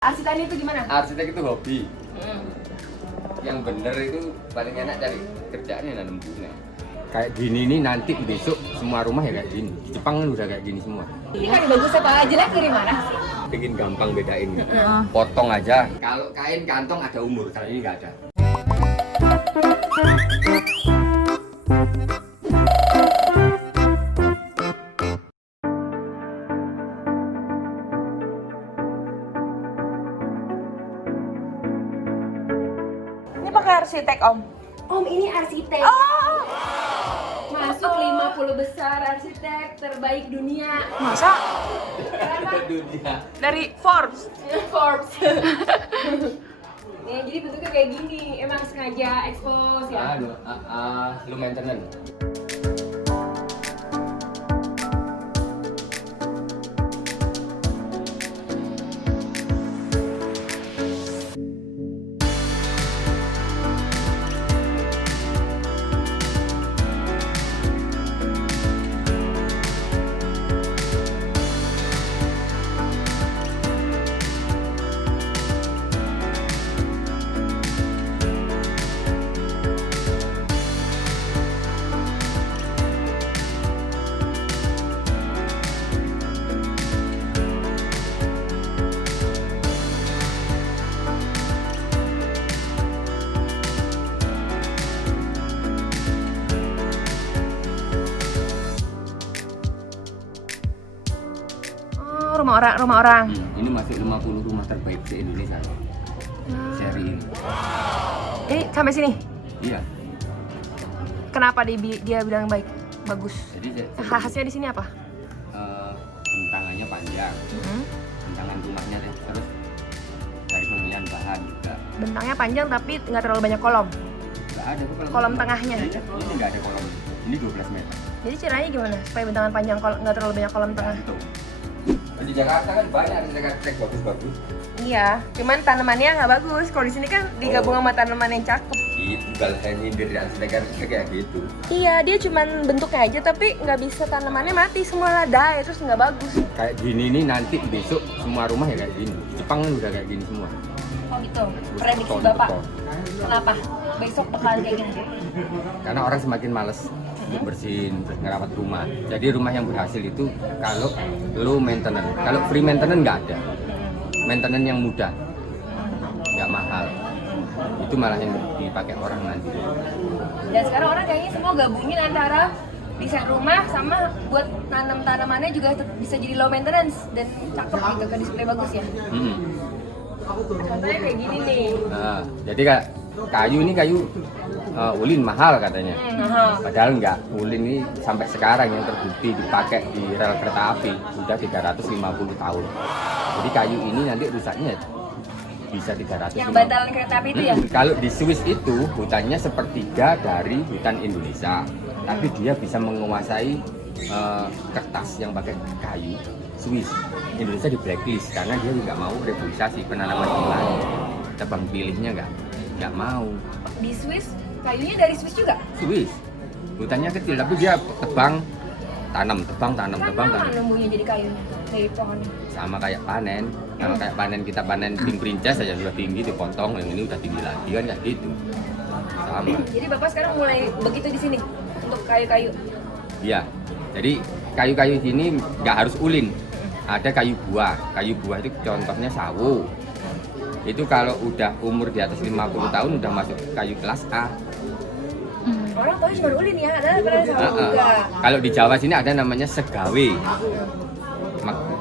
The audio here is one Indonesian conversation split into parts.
Arsiteknya itu gimana? Arsitek itu hobi. Yang bener itu paling enak cari kerjaannya nanam bunga. Kayak gini nih nanti besok semua rumah ya kayak gini. Di Jepang kan udah kayak gini semua. Ini kain bagus apa jelek dari mana sih? Bikin gampang bedain. Potong aja. Kalau kain kantong ada umur, kalau ini nggak ada. Ini pakai arsitek, Om. Om, ini arsitek. Oh, Masuk 50 besar arsitek terbaik dunia. masa? Dunia. Dari Forbes. Forbes. Ya, jadi bentuknya kayak gini. Emang sengaja expose ya. Lu maintenance. Oh, rumah orang. Ini masuk 50 rumah terbaik di Indonesia. Seri ini. Ini sampai sini. Iya. Kenapa dia bilang baik, bagus? Jadi Khasnya di sini apa? bentangannya panjang. Bentangan rumahnya deh. Terus dari pemilihan bahan juga. Bentangnya panjang tapi nggak terlalu banyak kolom. Nggak ada kok Kolom tengahnya. Ini nggak ada kolom. Ini 12 meter. Jadi caranya gimana supaya bentangan panjang nggak terlalu banyak kolom tengah? Itu. Di Jakarta kan banyak arsitek bagus-bagus. Iya, cuman tanamannya nggak bagus. Kalau di sini kan digabung sama tanaman yang cakep. Itu kalau saya nyindir arsitek kayak gitu. Iya, dia cuman bentuknya aja tapi nggak bisa tanamannya mati semua die terus nggak bagus. Kayak gini nih nanti besok semua rumah ya kayak gini. Di Jepang kan udah kayak gini semua. Oh gitu. Prediksi Bapak. Kenapa? Besok bakalan kayak gini. Karena orang semakin males untuk bersihin, terus ngerawat rumah. Jadi rumah yang berhasil itu kalau low maintenance. Kalau free maintenance nggak ada. Maintenance yang mudah, nggak mahal. Itu malah yang dipakai orang nanti. Dan sekarang orang kayaknya semua gabungin antara desain rumah sama buat nanam tanamannya juga bisa jadi low maintenance dan cakep gitu, ke display bagus ya. Contohnya kayak gini nih. Nah, jadi kayu ini ulin mahal katanya. Padahal enggak, ulin ini sampai sekarang yang terbukti dipakai di rel kereta api sudah 350 tahun. Jadi kayu ini nanti rusaknya bisa 350. Yang bantalan kereta api itu ya? Kalau di Swiss itu hutannya sepertiga dari hutan Indonesia, tapi dia bisa menguasai kertas yang pakai kayu Swiss. Indonesia di blacklist karena dia nggak mau reboisasi penanaman ulang. Tebang pilihnya nggak mau. Di Swiss, kayunya dari Swiss juga? Swiss, hutannya kecil tapi dia tebang tanam. Kenapa numbuhnya jadi kayunya dari pohonnya? Sama kayak panen. Kalau kayak panen kita panen pink princess aja sudah tinggi dipotong, yang ini udah tinggi lagi kan kayak gitu. Sama. Jadi Bapak sekarang mulai begitu di sini untuk kayu-kayu. Iya. Jadi kayu-kayu sini nggak harus ulin. Ada kayu buah. Kayu buah itu contohnya sawo. Itu kalau udah umur di atas 50 tahun udah masuk kayu kelas A. Orang tahu cuma ulin ya, ada sawo juga. Kalau di Jawa sini ada namanya segawe.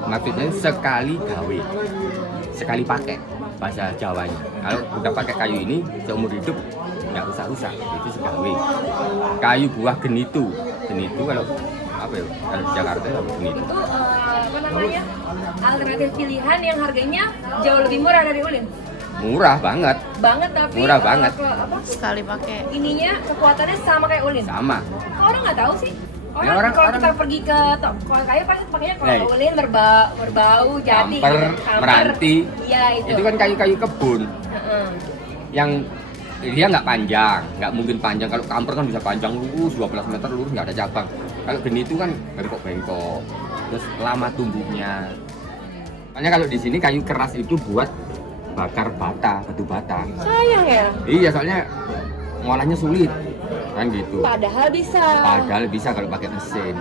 Maksudnya sekali gawe. Sekali pakai bahasa Jawanya. Kalau udah pakai kayu ini seumur hidup nggak usah-usah. Itu segawe. Kayu buah genitu. Genitu kalau apa ya? Kalau di Jakarta apa genitu? Itu apa namanya? Alternatif pilihan yang harganya jauh lebih murah dari ulin. Murah banget. Tapi Murah banget. Sekali pakai. Ininya kekuatannya sama kayak ulin. Sama. Orang nggak tahu sih. Ya, orang- Kalau orang- kita pergi ke toko kayu pasti pakainya kalau ulin berbau jadi Kamper, Kamper. meranti. Iya itu. Itu kan kayu-kayu kebun. Heeh. Yang dia nggak panjang, nggak mungkin panjang. Kalau kamper kan bisa panjang lurus 12 meter lurus nggak ada cabang. Kalau geni itu kan bengkok-bengkok, terus lama tumbuhnya. Makanya kalau di sini kayu keras itu buat bakar bata, batu bata. Sayang ya. Iya, soalnya ngolahnya sulit kan gitu. Padahal bisa. Padahal bisa kalau pakai mesin.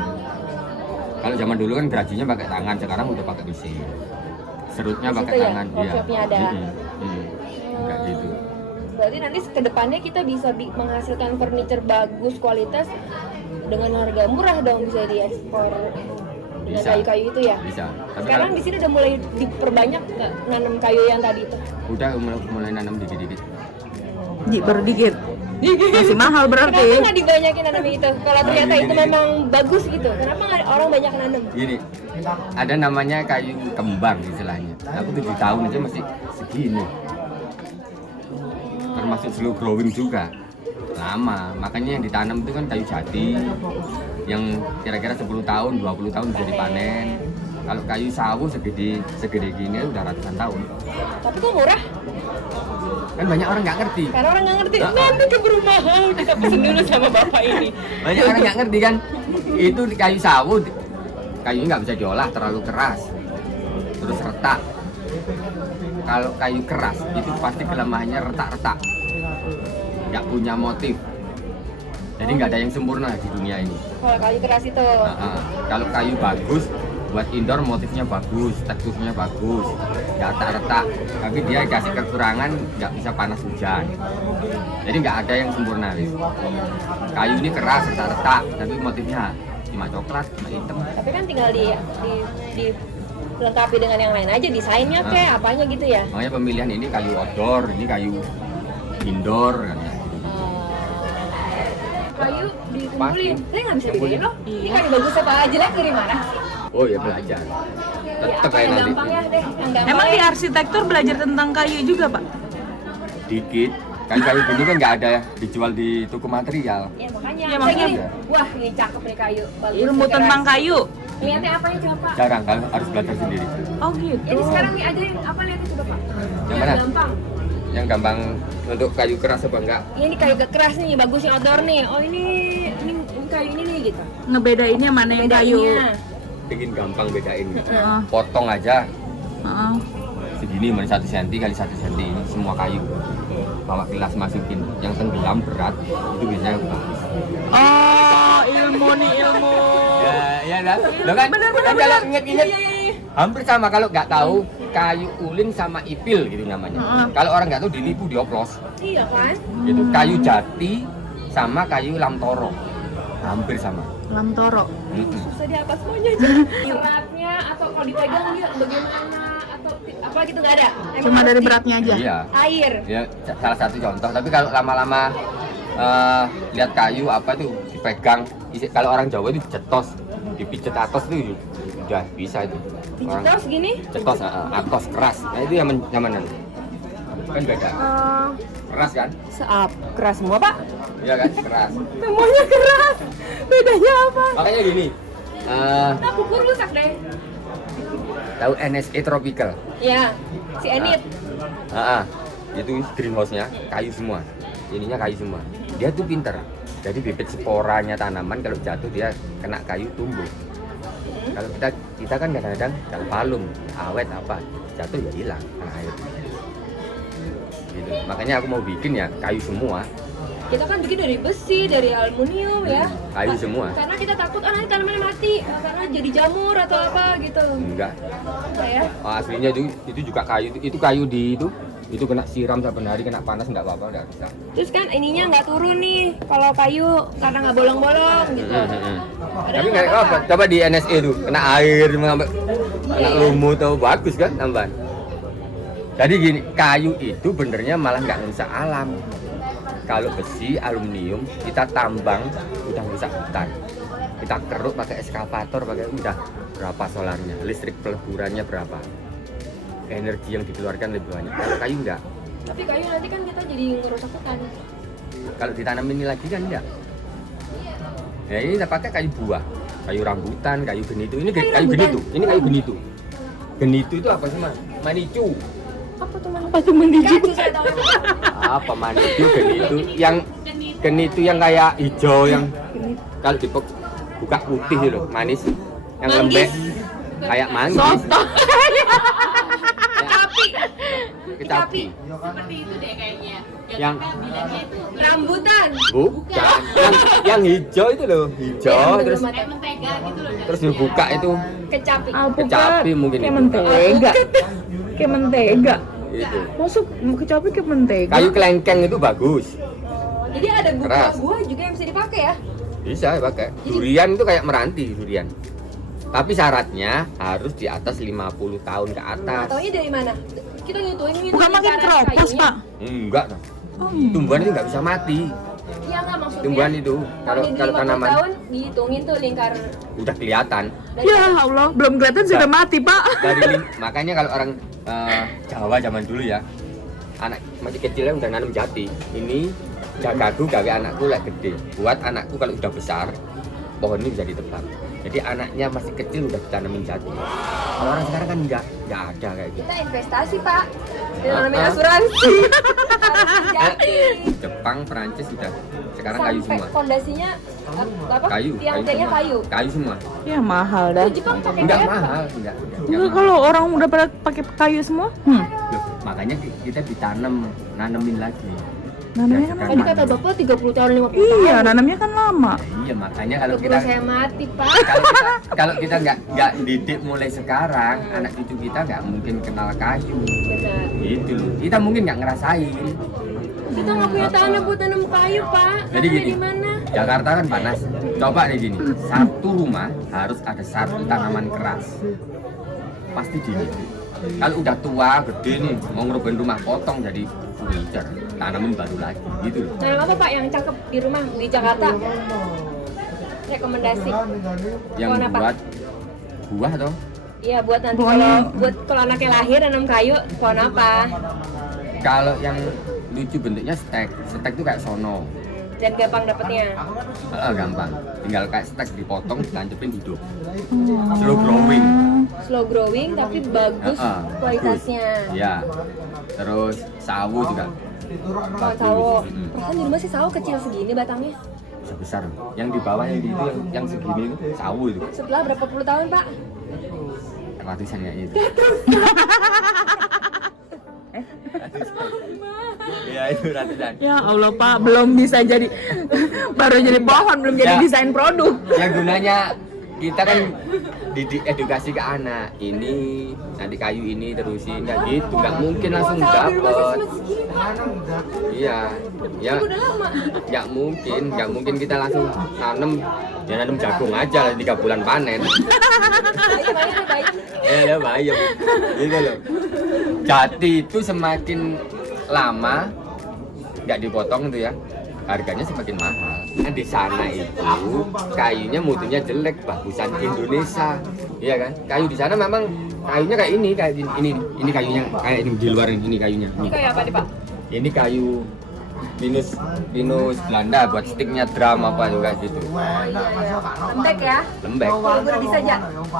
Kalau zaman dulu kan gerajinya pakai tangan, sekarang udah pakai mesin. Serutnya Di pakai situ ya, tangan, workshopnya ada. Kayak gitu. Berarti nanti kedepannya kita bisa menghasilkan furniture bagus kualitas dengan harga murah dong, bisa diekspor dengan Bisa. kayu-kayu itu ya. Bisa. Tapi Sekarang kalau di sini udah mulai diperbanyak nggak nanam kayu yang tadi itu? udah mulai nanam dikit-dikit. Baru dikit. Masih mahal Kenapa berarti. nggak dibanyakin nanam itu? Kalau ternyata itu memang bagus gitu, kenapa nggak orang banyak nanam? Gini, ada namanya kayu kembang istilahnya. Aku 7 tahun aja masih segini. Termasuk slow growing juga. Lama, makanya yang ditanam itu kan kayu jati yang kira-kira 10 tahun, 20 tahun bisa dipanen. Kalau kayu sawo segede gini udah ratusan tahun. Tapi kok murah? Kan banyak orang nggak ngerti. Karena orang nggak ngerti. Nah. Nanti keburu mahal, kita pesen dulu sama bapak ini. Banyak orang nggak ngerti kan. Itu kayu sawo, kayunya nggak bisa diolah, terlalu keras. Terus retak. Kalau kayu keras itu pasti kelemahannya retak-retak. Nggak punya motif. Jadi nggak ada yang sempurna di dunia ini. Kalau kayu keras itu. Kalau kayu bagus, buat indoor motifnya bagus, teksturnya bagus, nggak retak-retak. Tapi dia kasih kekurangan, nggak bisa panas hujan. Jadi nggak ada yang sempurna. Wis. Kayu ini keras, retak-retak, tapi motifnya cuma coklat, cuma hitam. Tapi kan tinggal dilengkapi dengan yang lain aja, desainnya kayak apanya gitu ya. Makanya pemilihan ini kayu outdoor, ini kayu indoor kan. Kayu dikumpulin, Pasti. saya nggak bisa Kumpulin. bedain loh. Ini kayu bagus apa jelek dari mana? Oh ya belajar. Ya, Tetap apa kayak yang nanti. gampang ya deh, yang gampang. Emang di ya. arsitektur belajar tentang kayu juga, Pak? Dikit. Kan kayu gini kan nggak ada dijual di toko material. Ya makanya, Ya, saya makanya. gini, wah ini cakep nih kayu, bagus. Ilmu keras. tentang kayu. Lihatnya apa ya coba Pak? Jarang kan harus belajar sendiri. Oh gitu. Ini sekarang nih ajarin apa lihatnya coba Pak? Yang mana? Gampang. Yang gampang untuk kayu keras apa enggak? Ini kayu keras nih, bagusnya outdoor nih. Oh ini kayu ini nih gitu. Ngebedainnya mana yang kayu? Bedainnya. Bikin gampang bedain. Heeh. Potong aja Heeh. segini, 1 cm kali 1 cm ini semua kayu. Bawa gelas masukin, yang tenggelam berat itu biasanya bagus. Oh, ilmu nih ilmu. Ya kan? Lo kan, kan kalau inget-inget hampir sama kalau nggak tahu kayu ulin sama ipil gitu namanya. Kalau orang nggak tahu dilipu dioplos. Iya kan? Gitu. Kayu jati sama kayu lamtoro hampir sama. Lamtoro. Susah di apa semuanya aja. Beratnya atau kalau dipegang dia bagaimana atau apa gitu nggak ada. Emang Cuma harus dari beratnya aja. Iya. air. Ya salah satu contoh. Tapi kalau lama-lama lihat kayu apa tuh dipegang, kalau orang Jawa itu cetos, dipijet atos tuh udah bisa itu. Orang Dicetos gini. cetos, atos keras. Nah itu yang nyaman kan beda. Keras kan? Seap, keras semua Pak. Iya kan? Keras. Semuanya keras. Bedanya apa? Makanya gini. Nah kukur rusak deh. Tahu NSE Tropical? Ya, si Enid. Itu greenhouse-nya kayu semua. Ininya kayu semua. Dia tuh pinter. Jadi bibit sporanya tanaman kalau jatuh dia kena kayu tumbuh. Kalau kita kan kadang-kadang kalau palung, awet apa, jatuh ya hilang kena air. Gitu. Makanya aku mau bikin ya kayu semua. Kita kan bikin dari besi, dari aluminium ya. Kayu semua. Karena kita takut nanti tanamannya mati karena jadi jamur atau apa gitu. Enggak. Nah, ya. Aslinya itu juga kayu. Itu kayu itu kena siram saben hari, kena panas nggak apa-apa, nggak bisa. Terus kan ininya nggak turun nih kalau kayu karena nggak bolong-bolong gitu. Padahal Tapi nggak nggak apa-apa. apa. Coba di NSE tuh kena air, sampai kena lumut tuh bagus kan tambahan. Jadi gini, kayu itu benernya malah nggak merusak alam. Kalau besi, aluminium kita tambang udah merusak hutan. Kita keruk pakai eskavator, pakai udah berapa solarnya, listrik peleburannya berapa, energi yang dikeluarkan lebih banyak. Kalau kayu enggak. Tapi kayu nanti kan kita jadi ngerusak hutan. Kalau ditanam ini lagi kan enggak. Ya ini kita pakai kayu buah, kayu rambutan, kayu genitu. Ini kayu rambutan? genitu. Ini kayu genitu. Genitu itu apa sih, Mas? Manicu. Apa tuh mana? Apa tuh mendidih? Kacu saya tahu. Apa manicu genitu? Yang genitu yang kayak hijau yang kalau dibuka putih itu loh, manis. Yang lembek kayak manggis. Soto. kecapi. Seperti itu deh kayaknya. Yang Bilangnya itu Rambutan. bukan, yang hijau itu loh, hijau terus kayak mentega gitu loh. terus dibuka itu Kecapi. kecapi mungkin kayak itu. mentega. Kayak mentega. Itu. Masuk kecapi kayak mentega. Kayu kelengkeng itu bagus. Jadi ada Keras. buah juga yang bisa dipakai ya? Bisa pakai. Durian itu kayak meranti durian. Tapi syaratnya harus di atas 50 tahun ke atas. Taunya dari mana? Kita ngitungin Bukan makin lingkaran keropos, kayunya. Pak. Enggak. Nah. Oh, Tumbuhan itu nggak bisa mati. Iya nggak maksudnya. Tumbuhan itu kalau Jadi kalau 50 tanaman tahun dihitungin tuh lingkar. udah kelihatan. ya Allah, belum kelihatan sudah mati, Pak. Makanya kalau orang Jawa zaman dulu ya, anak masih kecilnya udah nanam jati. Ini jagaku gawe anakku lek gede. Buat anakku kalau udah besar, pohon ini bisa ditebang. Jadi anaknya masih kecil udah ditanamin jati. Kalau orang sekarang kan nggak ada kayak gitu. Kita investasi Pak. Dan Ah, namanya ah. asuransi. Jadi Jepang, Perancis sudah sekarang kayu sampai semua. fondasinya apa? Kayu, Tiang-tiangnya semua. kayu. Kayu semua. Ya mahal dah. Di Jepang pakai Enggak kayu. mahal, enggak. Enggak, kalau orang udah pada pakai kayu semua, Loh, makanya kita nanemin lagi. nanamnya kan Tadi lama. kata Bapak 30 tahun 50 tahun. Iya, nanamnya kan lama. Iya, makanya kalau Keburu kita saya mati Pak. kalau kita nggak didik mulai sekarang, anak cucu kita nggak mungkin kenal kayu. Benar. Gitu loh. Kita mungkin nggak ngerasain. Kita nggak punya tanah buat tanam kayu Pak. Jadi Tanahnya gini. di mana? Jakarta kan panas. Coba deh gini, satu rumah harus ada satu tanaman keras. Pasti dingin. Kalau udah tua, gede nih, mau ngerubahin rumah potong jadi furniture, tanamin baru lagi, gitu loh. Tanam apa Pak yang cakep di rumah di Jakarta? Rekomendasi. Yang Pohon apa? buat buah toh. Iya buat nanti Pohon- kalau anaknya lahir nanam kayu pohon apa? Kalau yang lucu bentuknya stek itu kayak sono. Dan gampang dapetnya. Gampang, tinggal kayak stek dipotong, ditancepin hidup. Slow growing. Slow growing tapi bagus kualitasnya. Iya. Terus sawo juga Pohon bagus. sawo. Mm-mm. Perasaan di rumah sih sawo kecil segini batangnya. Bisa besar. Yang di bawah yang di itu yang segini itu sawo itu. Setelah berapa puluh tahun Pak? Ratusan kayaknya itu. Iya itu ratusan. Ya Allah, Pak, belum bisa jadi baru jadi pohon, belum jadi Ya. desain produk. Yang gunanya kita kan didik edukasi ke anak. Ini nanti kayu ini terusin ya gitu. Nggak mungkin langsung Pohon sawo di rumah saya dapet. cuma segini Pak. Iya. Ya. Udah lama. Nggak mungkin kita langsung nanam jagung aja 3 bulan panen. Bayam. Ya bayam. Gitu loh. Jati itu semakin lama nggak dipotong tuh ya, harganya semakin mahal. Kan di sana itu kayunya mutunya jelek, bagusan Indonesia, iya kan? Kayu di sana memang kayunya kayak ini kayunya kayak ini di luar ini kayunya. Ini. Kayak apa nih Pak? Ini kayu pinus Belanda buat stiknya drum apa juga gitu. Lembek ya? Lembek. Kalau gue bisa aja.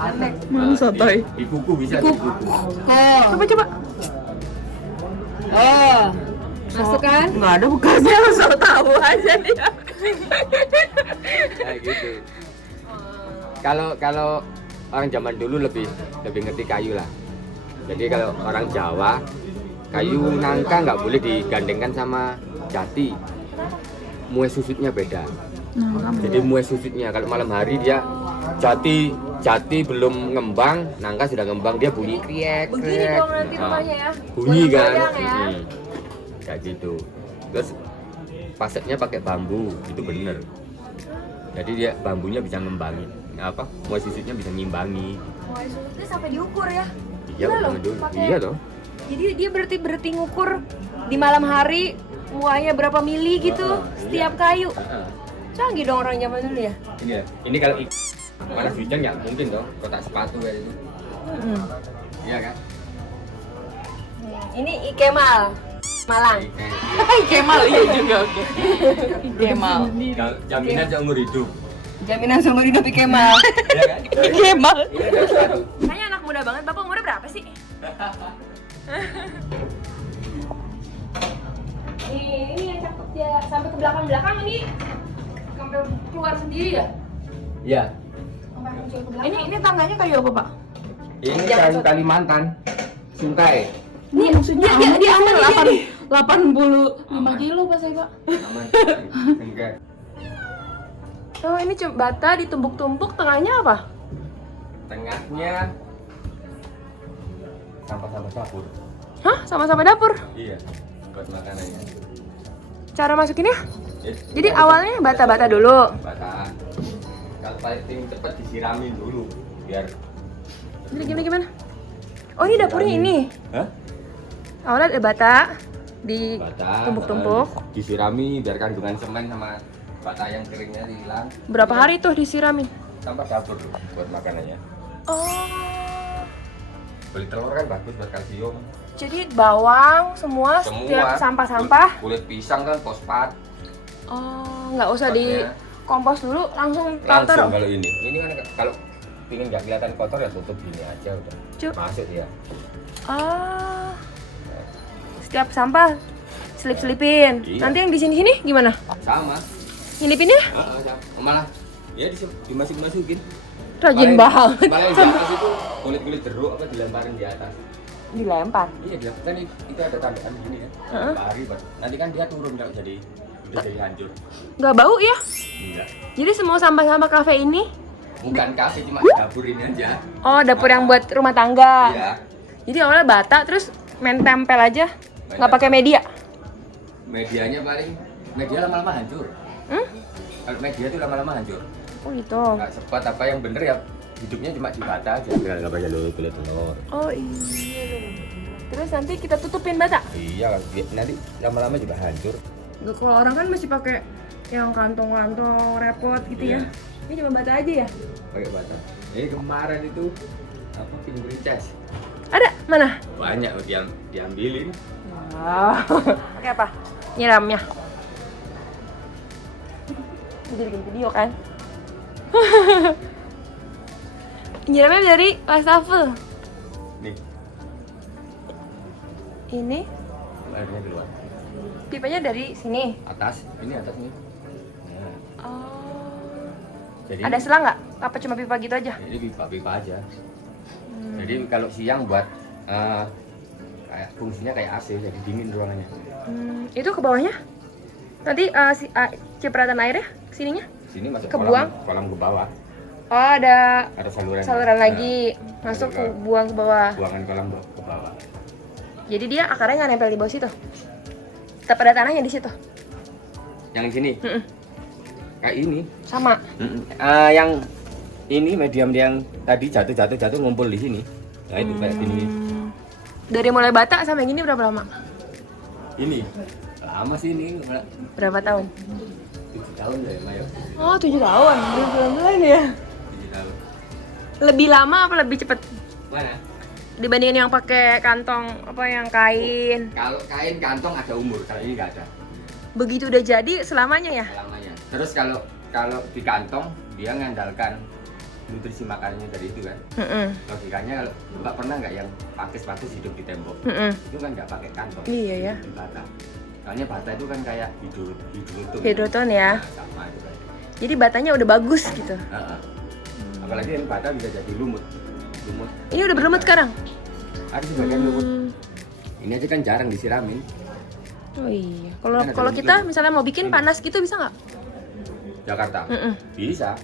Lembek. Mana sotoy? Di kuku bisa di kuku. Coba. Oh. Masuk kan? Nggak ada bekasnya, lu so tahu aja dia. Kayak gitu. Kalau orang zaman dulu lebih ngerti kayu lah. Jadi kalau orang Jawa, kayu nangka nggak boleh digandengkan sama jati. Muai susutnya beda. Jadi muai susutnya kalau malam hari dia jati belum ngembang, nangka sudah ngembang, dia bunyi kriek. Begini dong nanti rumahnya ya. Bunyi Buat kan. goyang ya. Kayak gitu. Terus pasetnya pakai bambu, itu bener. Jadi dia bambunya bisa ngembangin. Muai susutnya bisa ngimbangi. Wah, itu sampai diukur ya. Iya, Gila loh, betul. pakai- Iya toh. Jadi dia berarti ngukur di malam hari muainya berapa mili gitu setiap kayu. Canggih dong orang zaman dulu ya. Ini kalau panas hujan nggak mungkin dong kotak sepatu kayak itu. Iya kan? Ini Ikemal Malang. Kemal iya juga oke. Kemal. Jaminan seumur hidup. Jaminan seumur hidup Ikemal. Iya kan? Kemal. Ini kan sepatu. Kayaknya anak muda banget. Bapak umurnya berapa sih? Ini yang cakep ya. Sampai ke belakang-belakang ini sampai keluar sendiri ya? Iya. Sampai muncul ke belakang. Ini tangganya kayu apa, Pak? Ini kayu Kalimantan. Sungai. Ini maksudnya dia aman dia. 85 kilo Pak saya Pak. Aman. Enggak. Oh ini bata ditumbuk-tumbuk, tengahnya apa? Tengahnya sampah-sampah dapur. Hah? Sama-sama dapur? Iya, buat makanannya. Cara masukinnya? Ya, Jadi awalnya bata-bata dulu. bataan. Kalau paling cepat disiramin dulu biar. Jadi gimana? Oh ini dapurnya ini. Hah? Awalnya ada bata, Bata, ditumbuk-tumbuk. disirami biar kandungan semen sama bata yang keringnya hilang. Berapa hari tuh disiramin? Sampah dapur tuh buat makanannya. Oh. Beli telur kan bagus buat kalsium. Jadi bawang semua setiap sampah-sampah. Kulit pisang kan fosfat. Oh, nggak usah di Fosfatnya kompos dulu, langsung langsung taruh. kalau ini. Ini kan kalau pingin nggak kelihatan kotor ya tutup gini aja udah. Cuk. Masuk ya. Ah. Setiap sampah selip-selipin. Iya. Nanti yang di sini-sini gimana? Sama. Nyelipinnya Sama. Malah ya dimasukin. rajin banget. Malah yang di atas itu kulit-kulit jeruk apa dilemparin di atas. Dilempar. Iya, dia kan itu ada tandaan gini kan. Lempari, Pak. Nanti kan dia turun kalau udah jadi hancur. Nggak bau ya? Enggak. Jadi semua sampah-sampah kafe ini, Bukan kafe cuma dapur ini aja. oh dapur yang buat rumah tangga. Iya. Jadi awalnya bata, terus main tempel aja, nggak Main pakai media. Medianya paling media lama-lama hancur. Kalau media itu lama-lama hancur. Oh gitu. Nggak sempat apa yang bener ya hidupnya cuma di bata aja. Nggak pakai kulit telur. Oh iya. Terus nanti kita tutupin bata. Iya, nanti lama-lama juga hancur. Nggak, kalau orang kan masih pakai yang kantong-kantong repot gitu ya. Iya. Ini cuma bata aja ya? Pakai bata. Ini kemarin itu apa pink princess. Ada? Mana? Banyak diambilin. Wah. Pakai apa? Nyiramnya. Jadi bikin video kan? Nyiramnya dari wastafel. Nih, Ini airnya keluar. pipanya dari sini. Atas, ini atas nih. Nah, Oh. jadi Ada selang nggak? Apa cuma pipa gitu aja? ini pipa aja. Jadi kalau siang buat kayak fungsinya kayak AC, jadi dingin ruangannya. Itu ke bawahnya? Nanti cipratan airnya sininya? Sini masuk Kebuang? kolam ke bawah. Oh ada Ada saluran. saluran Nah, lagi masuk ke buang ke bawah. buangan kolam ke bawah. Jadi dia akarnya nggak nempel di bawah situ. Tetap ada tanahnya di situ. Yang sini, Mm-mm. kayak ini. Sama. Yang ini medium yang tadi jatuh ngumpul di sini. Nah itu kayak gini. Dari mulai bata sampai gini berapa lama? Ini lama sih ini. Berapa tahun? 7 tahun ya, Mayo. Oh 7 tahun. Bulan-bulan ya. 7 tahun. Lebih lama apa lebih cepet? Mana? Dibandingin yang pakai kantong apa yang kain. Kalau kain kantong ada umur, kalau ini nggak ada Begitu udah jadi selamanya ya? lamanya. Terus kalau di kantong dia ngandalkan nutrisi makanannya dari itu kan. Logikanya kalau Mbak pernah nggak yang pakis hidup di tembok? Itu kan nggak pakai kantong. Iya ya. Di bata. Soalnya bata itu kan kayak hidroton. Hidroton ya. Nah, sama itu kan. Jadi batanya udah bagus gitu. Apalagi yang bata bisa jadi lumut. Ini udah berlumut sekarang? Ada sebagian lumut. Ini aja kan jarang disiramin. Oh iya. Kan ada Kalau lumut kita lumut. misalnya mau bikin panas gitu bisa nggak? Jakarta bisa.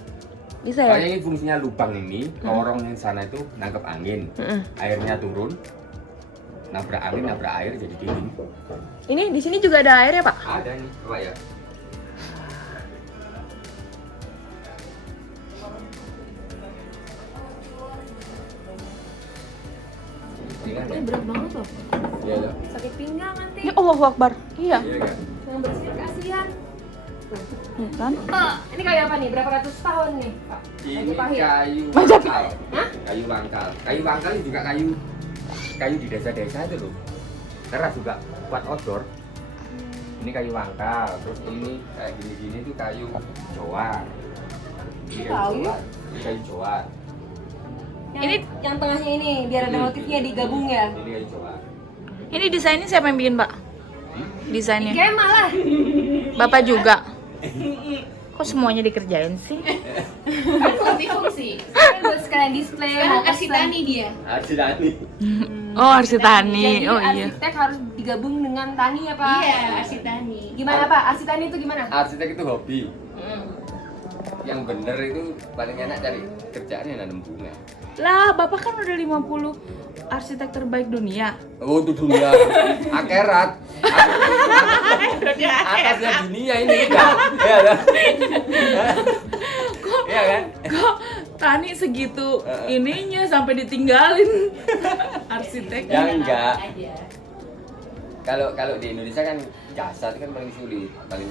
Bisa ya? Soalnya ini fungsinya lubang ini, lorong yang sana itu nangkep angin, airnya turun, nabrak angin, nabrak air jadi dingin. Ini di sini juga ada airnya Pak? Ada nih, coba ya. Ini berat banget loh. Iya loh. Sakit pinggang nanti. Ya Allahu Akbar. Iya. Iya kan. Yang bersihin kasihan. Iya kan? Pak, ini kayu apa nih? Berapa ratus tahun nih Pak? Ini Majapahit. kayu Majapahit. wangkal. Hah? Kayu wangkal. Kayu wangkal ini juga kayu di desa-desa itu loh. Keras juga kuat odor. Ini kayu wangkal, terus ini kayak gini-gini itu kayu jowar. Ini Kayu? jowar. Ini kayu jowar. Yang tengahnya ini biar ada motifnya digabung ya. Ini kayu jowar. Ini desainnya siapa yang bikin, Pak? Desainnya. Kemah lah. Bapak juga. Kok semuanya dikerjain sih? Kan multifungsi. Kan buat sekalian display. Sekarang mau pesan. Arsitani dia. Arsitani. Oh, Arsitani. Jadi Oh iya. arsitek harus digabung dengan tani ya Pak? Iya, Arsitani. Gimana Pak? Arsitani itu gimana? Arsitek itu hobi. Hmm. Yang bener itu paling enak cari kerjaan yang nanam bunga. Lah, Bapak kan udah 50 arsitek terbaik dunia. Oh, itu dunia akhirat. Atasnya dunia ini enggak. Iya kan? Iya kan? Kok Tani segitu ininya sampai ditinggalin arsitek? Ya enggak. Aja. Kalau di Indonesia kan jasa itu kan paling sulit, paling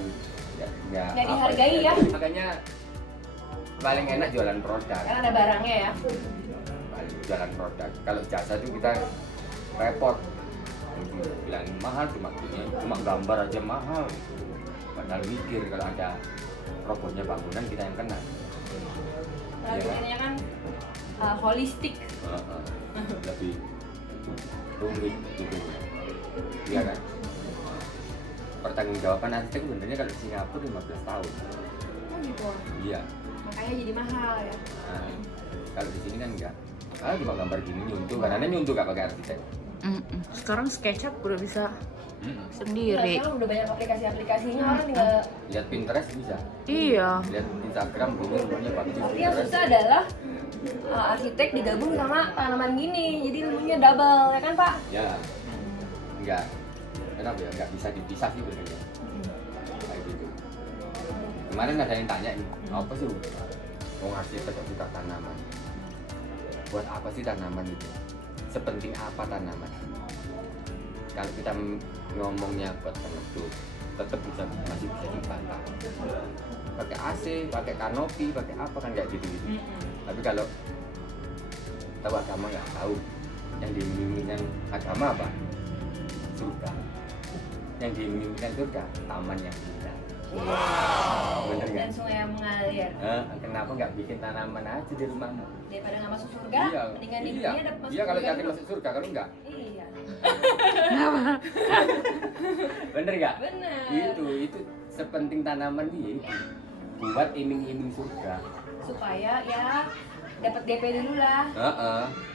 enggak Nggak dihargai ya? Makanya paling enak jualan produk. Kan ada barangnya ya. Paling jualan produk. Kalau jasa itu kita repot. Bilang mahal cuma gambar aja mahal. Padahal mikir kalau ada robohnya bangunan kita yang kena. Kalau Iya kan? bikinnya kan holistik. Lebih rumit gitu. Iya kan? Pertanggungjawaban arsitek sebenarnya kalau di Singapura 15 tahun. Oh gitu. Iya. Makanya jadi mahal ya. Nah, kalau di sini kan enggak. Cuma gambar gini nyuntuh, karena nyuntuh gak pakai arsitek. Sekarang SketchUp udah bisa Mm-mm. sendiri. Sekarang udah banyak aplikasi-aplikasinya, orang tinggal. Lihat Pinterest bisa. Iya. Lihat Instagram dulu ilmunya bagus. Tapi yang susah adalah arsitek digabung sama tanaman gini, jadi ilmunya double ya kan Pak? Ya. Enggak. Kenapa ya? Enggak bisa dipisah sih sebenarnya. Kayak gitu. Kemarin ada yang tanya nih, apa sih mau arsitek kok suka tanaman? Buat apa sih tanaman itu? Sepenting apa tanaman? Kalau kita ngomongnya buat peneduh, tetap masih bisa dibantah. Pakai AC, pakai kanopi, pakai apa kan kayak gitu-gitu. Tapi kalau tahu agama nggak tahu, yang dimimpikan agama apa? Surga. Yang dimimpikan surga, taman yang indah. Bener Dan nggak? sungai yang mengalir. Kenapa nggak bikin tanaman aja di rumahmu? Daripada nggak masuk surga, mendingan di iya. dunia dapat masuk Iya kalau surga yakin dulu. masuk surga, kalau enggak, Iya. bener nggak? Bener. Itu sepenting tanaman dia itu buat iming-iming surga. Supaya ya dapat DP dulu lah.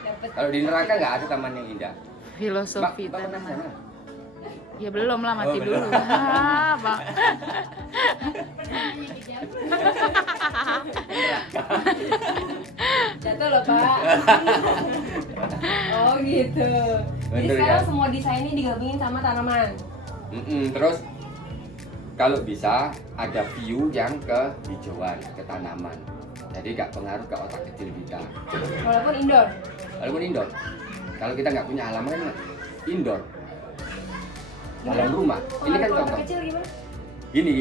Dapat. Kalau di neraka nggak ada taman yang indah. Filosofi Mbak pernah tanaman. sana? Ya belum lah, mati Oh, dulu. belum. Bang. Jatuh loh Pak. Oh gitu. Jadi Bener, sekarang kan? semua desainnya digabungin sama tanaman. Terus kalau bisa ada view yang ke hijauan, ke tanaman. Jadi nggak pengaruh ke otak kecil kita. Walaupun indoor. Walaupun indoor. Kalau kita nggak punya halaman kan indoor. Dalam rumah. Ini kan Pengaruh ke otak contoh. kecil gimana? Gini.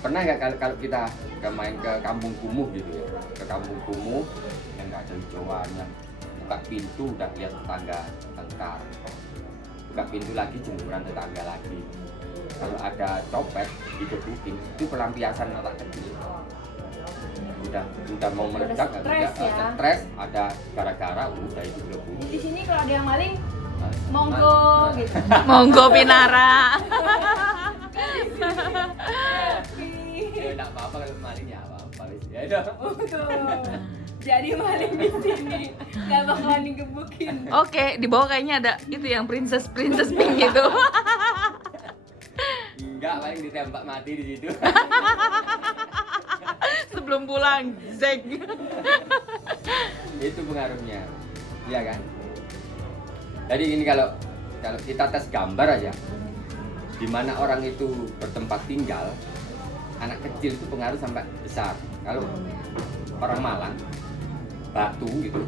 Pernah nggak kalau kita main ke kampung kumuh gitu ya, ke kampung kumuh yang nggak ada hijauannya, buka pintu udah lihat tetangga tengkar, buka pintu lagi jemuran tetangga lagi. Kalau ada copet digebukin, itu pelampiasan otak kecil. Udah mau meledak, stres ya. stres, ada gara-gara udah itu gelebu. Di sini kalau ada yang maling, monggo gitu. Monggo Pinara. Ya enggak apa-apa kalau malingnya apa-apa wis. Ya udah. Jadi maling di sini nggak bakalan digebukin. Oke, di bawah kayaknya ada itu yang princess pink gitu. Enggak, paling ditembak mati di situ. Sebelum pulang, zeg. Itu pengaruhnya. Iya kan? Jadi ini kalau kita tes gambar aja, di mana orang itu bertempat tinggal, anak kecil itu pengaruh sampai besar. Kalau orang Malang, Batu gitu,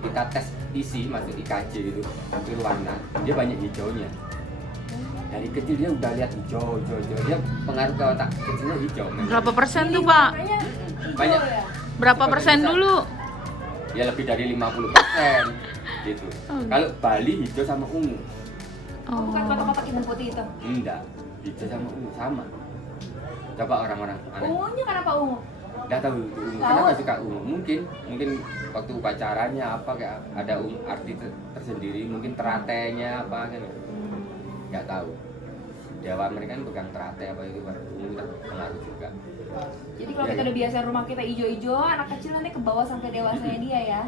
kita tes isi masuk IKJ gitu, ambil warna, dia banyak hijaunya. Dari kecil dia udah lihat hijau, dia pengaruh ke otak kecilnya hijau. Berapa persen tuh, Pak? Banyak. Ya? Berapa persen dulu? Ya lebih dari 50% gitu. Kalau Bali hijau sama ungu. Bukan kotak-kotak hitam putih itu. Enggak, hijau sama ungu sama. Coba orang-orang aneh. Ungunya kenapa ungu? Nggak tahu itu ungu. Kenapa suka ungu? Mungkin waktu upacaranya apa kayak ada arti tersendiri, mungkin teratenya apa kan. Nggak tahu. Dewa mereka kan pegang teratai apa itu ungu terpengaruh juga. Jadi kalau Ya, kita ya. udah biasa rumah kita hijau-hijau, anak kecil nanti ke bawah sampai dewasanya dia ya.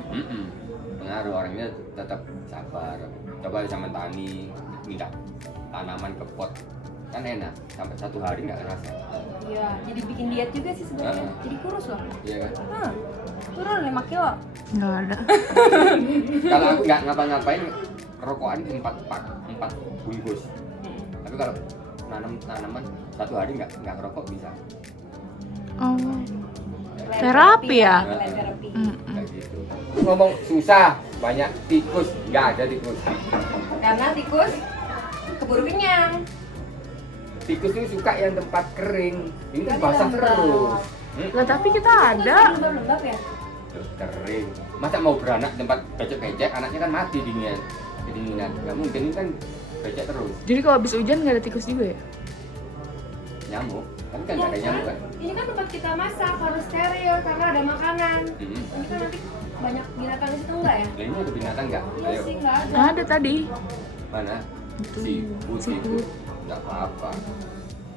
pengaruh, orangnya tetap sabar. Coba sama tani minta tanaman ke pot kan enak, sampai 1 hari nggak kerasa. Iya, jadi bikin diet juga sih sebenarnya. Ah. Jadi kurus loh. Iya kan? Turun 5 kilo. Nggak ada. Kalau aku nggak ngapa-ngapain, rokokan 4 bungkus. Tapi kalau nanam tanaman 1 hari nggak ngerokok bisa. Oh. Terapi ya? Lain terapi. Kayak gitu. Ngomong susah, banyak tikus, nggak ada tikus. Karena tikus keburu kenyang. Tikus itu suka yang tempat kering, ini kan Kan basah lembab. terus. Lah tapi kita ada. Lembab-lembab ya. Loh, kering. Masa mau beranak tempat becek-becek, anaknya kan mati kedinginan. Nggak mungkin, ini kan becek terus. Jadi kalau habis hujan nggak ada tikus juga ya? Nyamuk, kan Ya, nggak ada nyamuk kan? Ini kan tempat kita masak harus steril karena ada makanan. Hmm. Ini kan nanti banyak binatang di situ enggak ya? Lah ini ada binatang nggak? Iya Ayo, sih nggak ada. Ada tadi. mana? Siput itu, Siput. nggak apa-apa.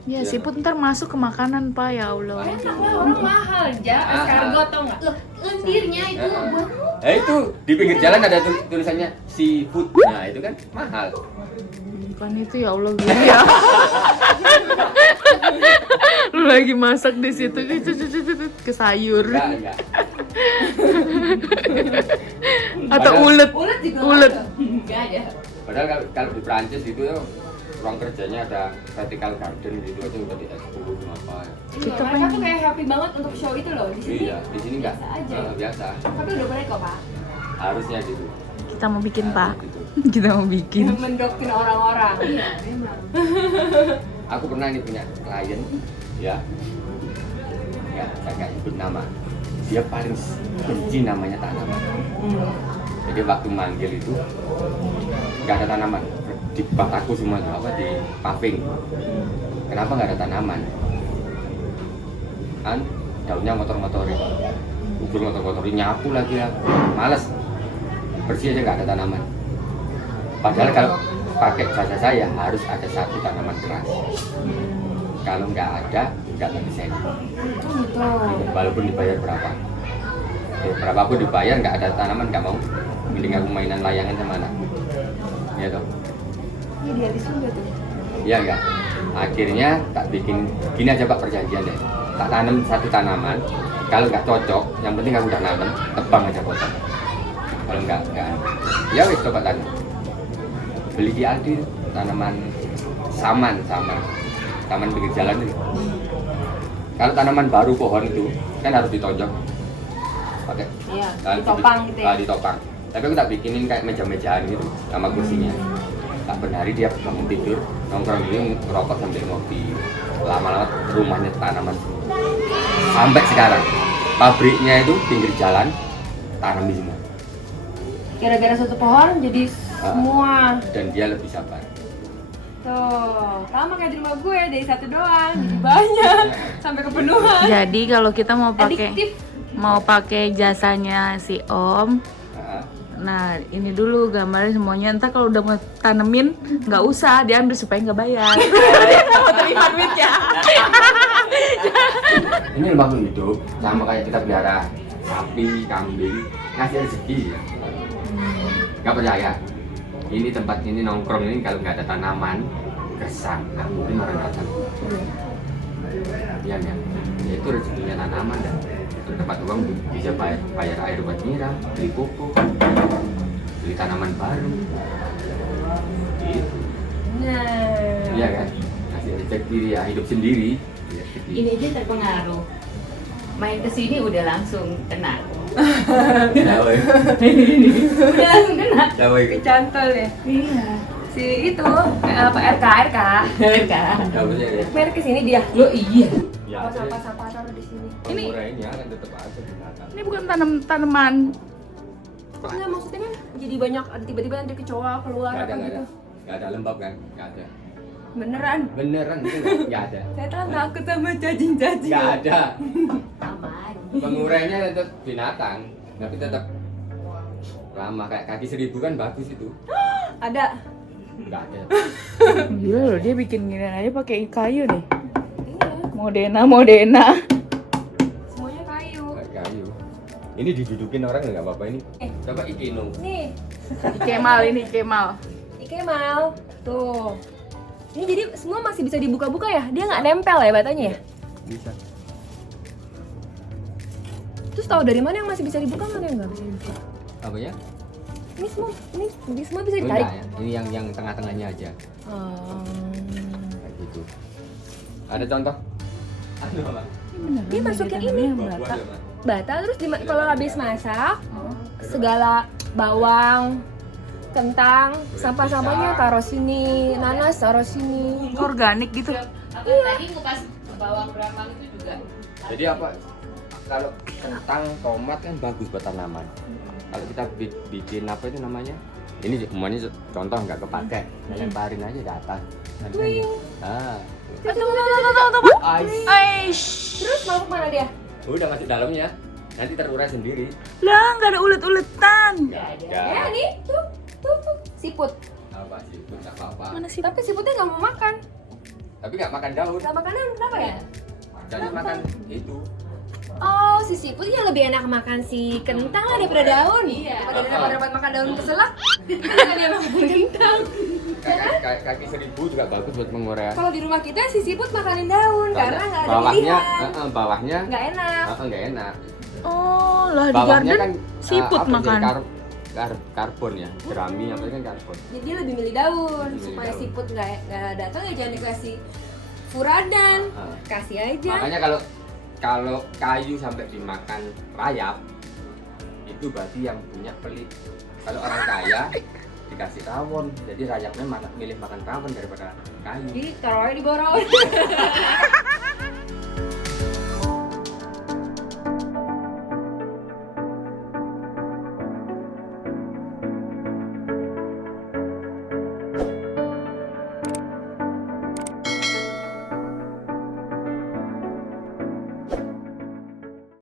Ya, Iya. siput ntar masuk ke makanan, Pak, ya Allah. Enak lah, orang mahal ja, escargot tau nggak? Loh, lendirnya itu buat Nah itu di pinggir jalan ada tulisannya seafood. Nah itu kan mahal. Bukan itu, ya Allah, gue ya. Lu lagi masak di situ ke sayur Enggak. atau ulet. Ulet juga Ulet. nggak ada. enggak ada. Padahal kalau di Prancis itu ruang kerjanya ada vertical garden gitu aja udah diekspor apa. Kita Mereka pengen- tuh kayak happy banget untuk show itu loh di sini. Iya, di sini enggak. Biasa aja. Biasa. Tapi udah pernah kok pak. Harusnya gitu. Kita mau bikin, Pak. Harus gitu. Kita mau bikin. Mendoktrin orang-orang. Iya, memang. Aku pernah ini punya klien ya. Ya, saya nggak nyebut nama. Dia paling benci namanya tanaman. Jadi waktu manggil itu nggak ada tanaman di bak aku semua apa di paving. Kenapa nggak ada tanaman? Kan daunnya ngotor-ngotorin, ubur ngotor-ngotorin, nyapu lagi ya, males, bersih aja nggak ada tanaman. Padahal kalau pakai jasa saya harus ada 1 tanaman keras. Kalau nggak ada, nggak bisa. Walaupun dibayar berapa, berapapun dibayar nggak ada tanaman nggak mau. Mending aku mainan layangan sama anak. Ya toh. Ini idealis juga tuh. Iya enggak. Akhirnya tak bikin gini aja Pak perjanjian deh. Tak tanam 1 tanaman. Kalau nggak cocok, yang penting aku udah nanam, tebang aja potong. Kalau nggak. Ya wis coba tanam. Beli di Aldi tanaman saman. Taman pinggir jalan itu. Kalau tanaman baru pohon itu kan harus ditonjok. Pakai Iya, ditopang gitu ya. ditopang. Tapi aku tak bikinin kayak meja-mejaan gitu sama kursinya. Tak benari dia bangun tidur, nongkrong ini ngerokok sambil ngopi. Lama-lama rumahnya tanaman semua. Sampai sekarang pabriknya itu pinggir jalan tanam di semua. Gara-gara 1 pohon jadi semua. Dan dia lebih sabar. Tuh, sama kayak di rumah gue dari 1 doang, jadi banyak sampai kepenuhan. Jadi kalau kita Adiktif. mau pakai jasanya si Om, Nah, nah ini dulu gambarin semuanya. Entar kalau udah mau tanemin nggak usah diambil supaya nggak bayar. Dia mau terima duitnya. ini lembaga hidup sama kayak kita pelihara sapi, kambing, ngasih rezeki ya. Nggak percaya? Ini tempat ini nongkrong ini kalau nggak ada tanaman gersang, nggak mungkin orang datang. Iya ya, itu rezekinya tanaman dan dapat uang bisa bayar air buat nyiram, beli pupuk, beli tanaman baru. Gitu. Nah, Iya kan? Ngasih rezeki ya, hidup sendiri. Rezeki. Ini aja terpengaruh. Main ke sini udah langsung kena. Ya, woy. Udah langsung kena. Ya, woy. kecantol ya. Iya. Si itu apa RK. Kan. Ya, woy, ya. Main ke sini dia. Lo iya. Ya, Oh, sampah-sampah taruh di sini. pengurainya kan tetap ada binatang. Ini bukan tanaman. Enggak, maksudnya kan jadi banyak ada tiba-tiba nanti kecoa keluar Nggak ada, apa nggak gitu. ada. Nggak ada lembab kan? Nggak ada. Beneran. Beneran itu nggak ada. Saya kan takut sama cacing-cacing. Nggak ada. Aman. Pengurainya tetap binatang, tapi tetap ramah kayak kaki 1000 kan bagus itu. Ada. Nggak ada. Gila loh, dia bikin gini aja pakai kayu nih. Iya, Modena. semuanya kayu. Nggak kayu. Ini didudukin orang nggak apa-apa ini. Coba Ikeno. Nih, Kemal ini Kemal. Kemal. Tuh. Ini jadi semua masih bisa dibuka-buka ya? Dia nggak nempel ya batanya ya? Bisa. Terus tahu dari mana yang masih bisa dibuka, mana yang nggak bisa dibuka? Apa ya? Ini semua bisa Oh, ditarik. enggak ya. Ini yang tengah-tengahnya aja. Kayak gitu. Ada contoh? Aduh, Mama. Dia masukin ini Buah-buah ya, Ma? bata, terus kalau habis masak segala bawang, kentang, sampah-sampahnya taruh sini, nanas taruh sini. Organik gitu. Apa tadi ngupas bawang brambang itu juga. Jadi apa? Kalau kentang, tomat kan bagus buat tanaman. Kalau kita bikin apa itu namanya? Ini semuanya contoh nggak kepakai, lemparin aja di atas. Ah, Tunggu. ice. Aish. Terus mau kemana dia? Udah masuk dalamnya. Nanti terurai sendiri. Lah, nggak ada ulet-uletan. Ya nih, tuh, siput. Apa sih? Nggak apa-apa. Mana sih? Tapi siputnya nggak mau makan. Tapi nggak makan daun. Nggak makan daun, kenapa ya? Jadi makan itu. Oh, si siputnya lebih enak makan si kentang lah daripada daun. Iya. Daripada makan daun keselak. Kan dia makan kentang. Kaki seribu juga bagus buat mengurai. Kalau di rumah kita si siput makanin daun karena nggak ada bawahnya, pilihan. bawahnya Nggak enak. nggak enak. Oh, lah di Bawahnya garden kan siput apa, makan. jadi karbon ya, jerami apa itu kan karbon. Jadi dia lebih milih daun Milih supaya daun. siput nggak datang ya jangan dikasih furadan, Ah. kasih aja. Makanya kalau kayu sampai dimakan rayap itu berarti yang punya pelit. Kalau orang kaya dikasih rawon, jadi rayapnya milih makan rawon daripada kayu. Jadi taruh aja di bawah rawon.